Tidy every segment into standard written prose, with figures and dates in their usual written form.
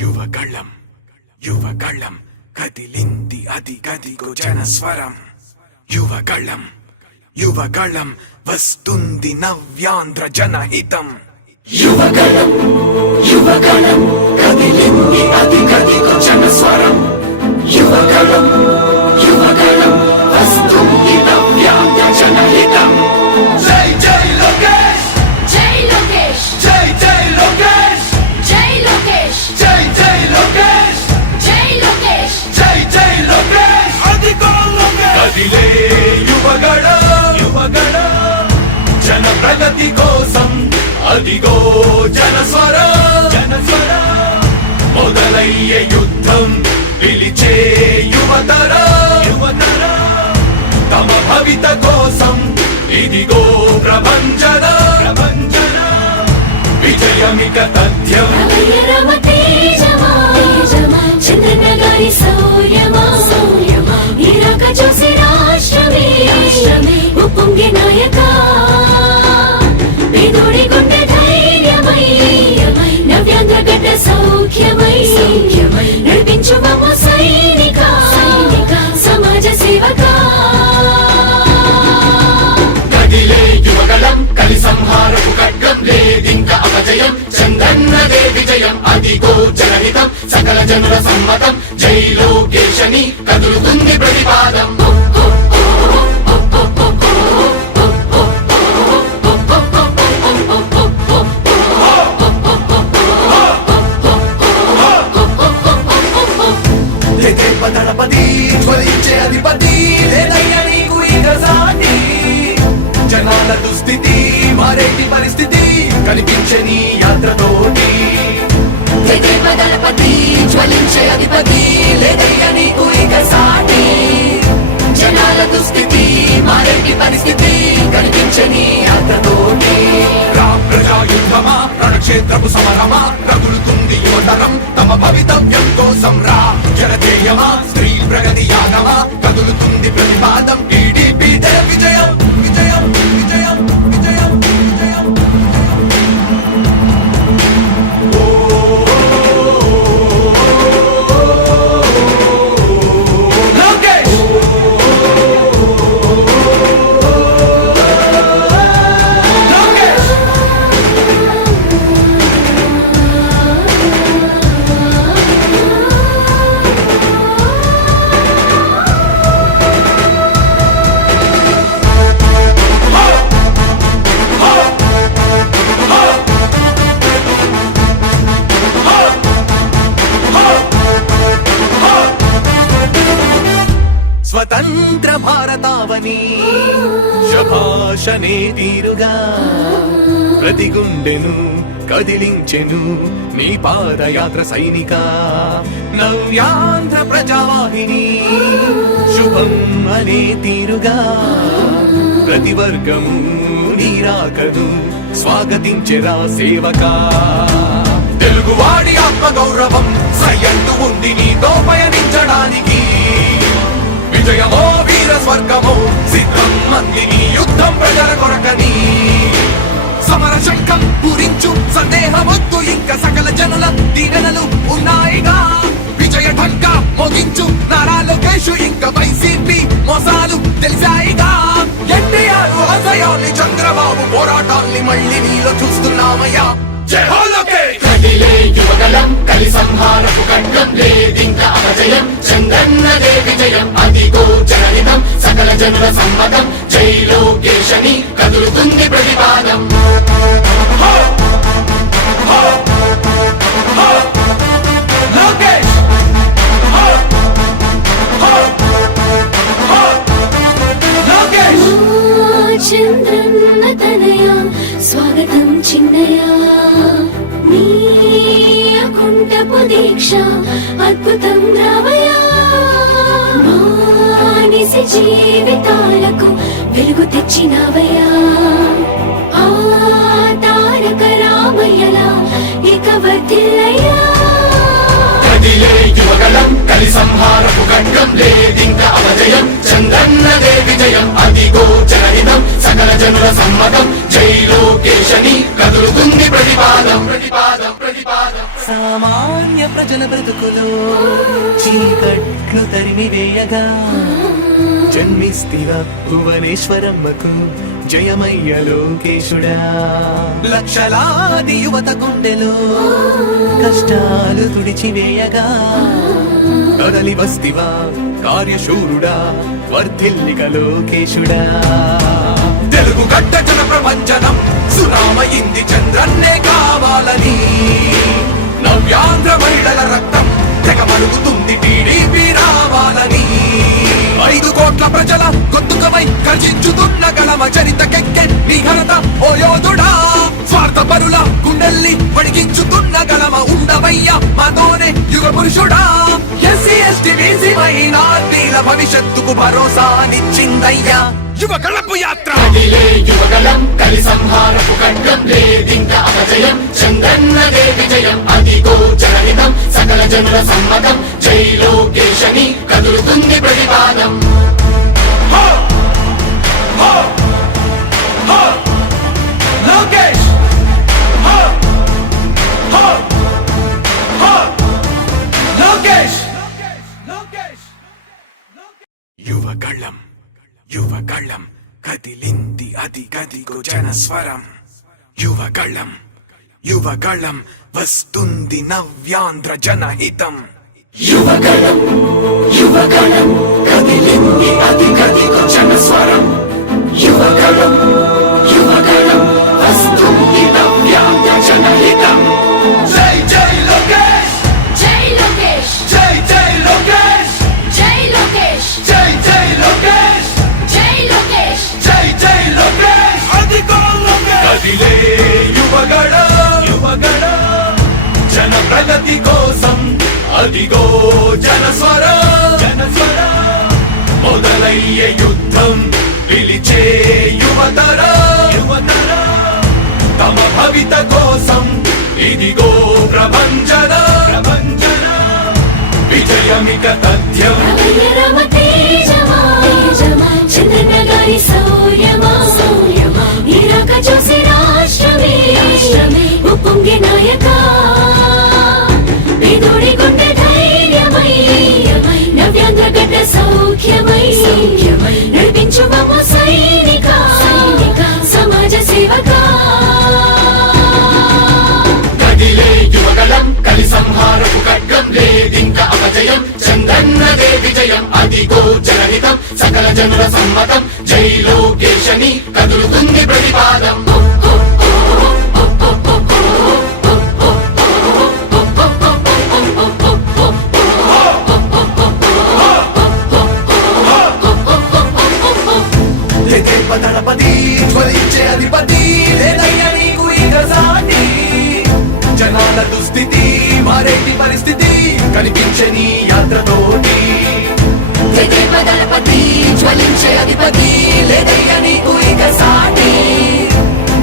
యువగళం యువగళం కదిలింది అది గదిగో జనస్వరం. యువగళం యువగళం వస్తుంది నవ్యాంధ్ర జనహితం. యువగళం యువగళం కదిలింది అది గదిగో జనస్వరం. యువగళం యువగళం వస్తుంది నవ్యాంధ్ర జనహితం. జై జై లోకేష్ జై లోకేష్ జై జై లోకేష్ జై లోకేష్ జై జై లోకేష్ జై లోకేష్ జై జై లోకేష్ అదిగో లోకేష్. కదిలే యువగళం యువగళం జన ప్రగతి కోసం అదిగో జనస్వరం. జనస్వరం మొదలయ్యే యుద్ధం పిలిచే యువతరం. యువతరం తమ భవిత కోసం ఇదిగో ప్రభంజనం. ప్రభంజనం విజయమిక తథ్యం. రమయ రమ తేజమా చంద్రన్న గారి శౌర్యమా నీరాక చూసి రాష్ట్రమే ఉప్పొంగే నాయక పేదోడి గుండె ధైర్యమై నవ్యాంధ్ర గడ్డ సౌఖ్యమై నడిపించు మమ్మ సైనిక సమాజ సేవక. కదిలే యువగళం కలి సంహారపు ఖడ్గం లేదింక అపజయం. చంద్రన్నదే విజయం అదిగో జనహితం సకల జనుల సమ్మతం. జై లోకేశని కదులుతుంది ప్రతిపాదం. దళపతి జ్వలించే అధిపతి లేదయ్య నీకు ఇక సాటి. జనాల దుస్థితి మారేటి పరిస్థితి కనిపించే నీ యాత్రతోటి. దళపతి జ్వలించే అధిపతి లేదయ్య నీకు ఇక సాటి. జనాల దుస్థితి మారేటి పరిస్థితి కనిపించే నీ యాత్రతోటి. ప్రజాయుద్ధమా రణక్షేత్రపు సమరమా రగులుతుంది యువతరం తమ భవితవ్యం కోసం. రా జనజేయమా స్త్రీ ప్రగతి యానమా కదులుతుంది ప్రతిపాదం. టీడీపీ జయ విజయం విజయం విజయం విజయం విజయం. లోకేష్ స్వతంత్ర భారతావని శభాషనే తీరుగా ప్రతి గుండెను కదిలించెను నీ పాదయాత్ర సైనిక. నవ్యాంధ్ర ప్రజావాహిని శుభం అనే తీరుగా ప్రతి వర్గము నీరాకను స్వాగతించెరా సేవకా. తెలుగువాడి ఆత్మగౌరవం సయ్యంటూ ఉంది నీతో పయనించడానికి. విజయమో వీర స్వర్గమో సిద్ధం మందిని యుద్ధం ప్రజల కొరకని. సమర శంఖం పూరించు సందేహమొద్దు ఇంక సకల జనుల దీవెనలు ఉన్నాయిగా. విజయ ఢంకా మోగించు నారా లోకేష్ ఇంక వైసీపీ మోసాలు తెలిసాయిగా. ఎన్టీఆర్ ఆశయాల్ని చంద్రబాబు పోరాటాల్ని మళ్ళీ నీలో చూస్తున్నామయ్యా. జై హో లోకేష్. కదిలే యువగళం కలి సంహారపు ఖడ్గం లేదింక అపజయం. చంద్రన్నదే విజయం అదిగో జనహితం సకల జనుల సమ్మతం. జై లోకేశని కదులుతుంది ప్రతిపాదం. లోకేష్ లోకేష్ చంద్రన్న తనయ స్వాగతం చిన్నయ నీ అకుంఠపు దీక్ష అద్భుతం రావయ. మానిసి జీవితాలకు వెలుగు తెచ్చినవయ్యా. ఆ తారక రామయ్యలా ఇక వర్ధిల్లయ్యా. కదిలే యువగళం కలి సంహారపు ఖడ్గం లేదింక అపజయం. చంద్రన్నదే విజయం అదిగో జనహితం సకల జనుల సమ్మతం. జై లోకేశని కదులుతుంది ప్రతిపాదం. ప్రతిపాదం ప్రతిపాదం. సామాన్య ప్రజల బ్రతుకులో చీకట్లు తరిమి వేయగా జన్మిస్తివా భువనేశ్వరమ్మకు జయమయ్య లోకేశుడా. లక్షలాది యువత గుండెలో కష్టాలు తుడిచివేయగా కదలి వస్తివా కార్యశూరుడా వర్ధిల్లిక లోకేశుడా. తెలుగు గడ్డ జన ప్రపంచనం సునామయింది చంద్రన్నే కావాలని నవ్యాంధ్ర మహిళల రక్తం తెగమరుగుతుంది టీడీపీ రావాలని 5 కోట్ల ప్రజల గొంతుకమై గర్జించుతున్న గలమ చరితకెక్కె నీ ఘనత ఓ యోధుడా. స్వార్థ పరుల గుండెల్ని వడిగించుతున్న గలమ ఉండవయ్య మాతోనే యుగ పురుషుడా. ఎస్సీ ఎస్టీ బీసీ మైనార్టీల భవిష్యత్తుకు భరోసానిచ్చిందయ్యా యువ కళపు యాత్ర. కదిలే యువగలం కలి సంహారపు ఖడ్గం లేదింక అపజయం చంద్రన్నదే విజయం అదిగో జనహితం సకల జనుల సమ్మతం జై లోకేశని కదులుతుంది ప్రతిపాదం. హో! హో! హో! లోకేష్! హో! హో! హో! లోకేష్! యువగళం యువగళం కదిలింది అది గదిగో జనస్వరం. యువగళం యువగళం వస్తుంది నవ్యాంధ్ర జనహితం. యువగలం యువగలం కదిలింది అది గదిగో జనస్వరం. యువగలం యువగలం వస్తుంది నవ్యాంధ్ర జనహితం. జై జై లోకేష్! జై లోకేష్ జై జై లోకేష్! జై లోకేష్ జై జై లోకేష్! జై లోకేష్ జై జై లోకేష్! అదిగో లోకేష్! కదిలే యువగళ యువగళ జన ప్రగతి కోసం అదిగో జనస్వర జనస్వర మొదలయ్యే యుద్ధం పిలిచే యువతర యువతర తమ భవిత కోసం ఇదిగో ప్రభంజన ప్రభంజన విజయమిక తథ్యం. రమయ రమ తేజమా చంద్రన్న గారి శౌర్యమా నీరాక చూసి రాష్ట్రమే ఉప్పొంగే నాయక పేదోడి గుండె ధైర్యమై నవ్యాంధ్ర గడ్డ సౌఖ్యమై నడిపించు మమ్మ సైనిక సమాజ సేవక. కదిలే యువగలం కలి సంహారపు ఖడ్గం లేదింక అపజయం చంద్రన్నదే విజయం అదిగో జనహితం సకల జనుల సమ్మతం జై లోకేశని కదులుతుంది ప్రతిపాదం. దళపతి జ్వలించే అధిపతి లేదయ్యా నీకు ఇక సాటి. జనాల దుస్థితి మారేటి పరిస్థితి కనిపించే నీ యాత్రతోటి. దళపతి జ్వలించే అధిపతి లేదయ్యా నీకు ఇక సాటి.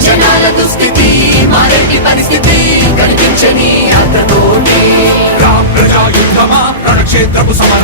జనాల దుస్థితి మారేటి పరిస్థితి కనిపించని యాత్రతోటి. ప్రజా యుద్ధమా రణక్షేత్రపు సమర